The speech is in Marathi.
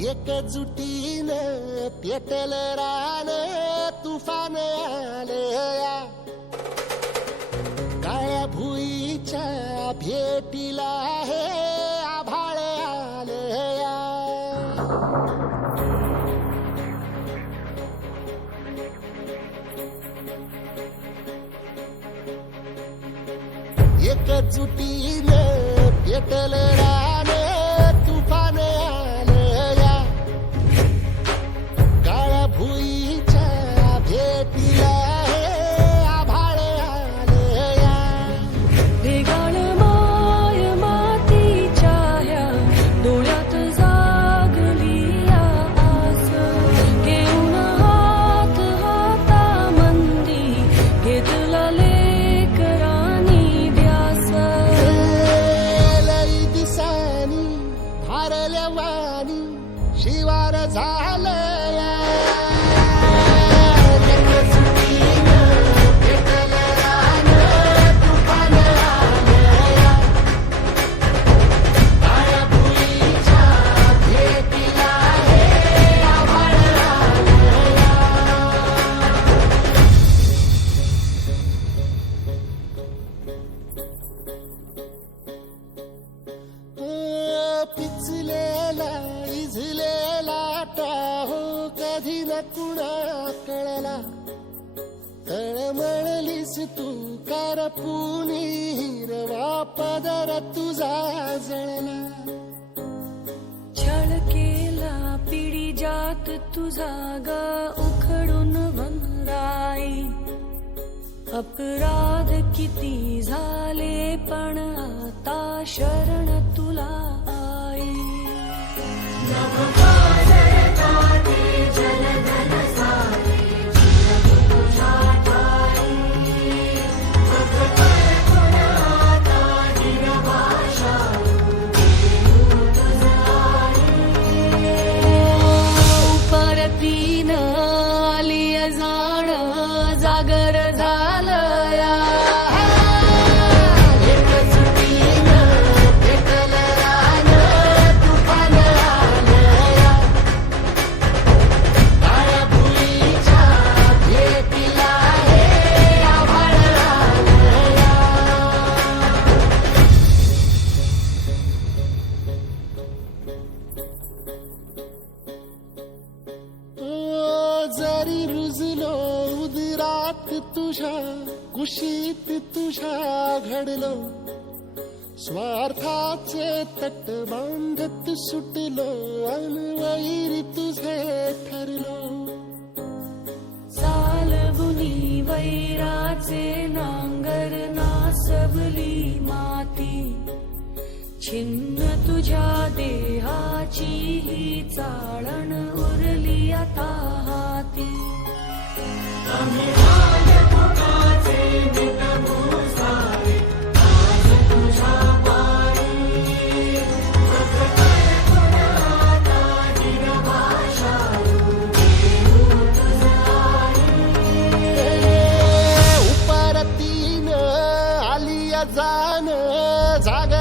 एकजुटीनं पेटल रान तुफान आलया काळ्या भुईच्या भेटीला हे आभाळ आलया एकजुटीनं पेटल रान तुफान आलया काळ्या भुईच्या भेटीला हे आभाळ आलया वेगाळ माय मातीच्या ह्या डोळ्यात जागली आस घेऊन हात हातामंदी घेतला लेकरांनी ध्यास लई दिसानी भारल्या वाणी शिवार झालया पेटल रान तुफान आलया काळ्या भुईच्या भेटीला हे आभाळ आलया पिचलेला इझलेला टाहो कधी न कुणा कळला तळमळलीस तू करपुनी हिरवा पदर तुझा जळला छळ केला पिढी जात तुझा ग उखडून भंगराई अपराध किती झाले पण आता शरण तुला आई परतीन आली जाण जागर झालया एकजुटीनं पेटल रान तुफान आलया काळ्या भुईच्या भेटीला हे आभाळ आलया जरी रुजलो उदरात तुझ्या कुशीत तुझ्या घडलो स्वार्थाचे तट बांधत सुटलो अनवैरी तुझे ठरलो सालबुनी वैराचे नांगर नासबली माती छिन्न तुझ्या देहाची ही चाळण उरली आता हाती उपरतीनं आली जाण जागर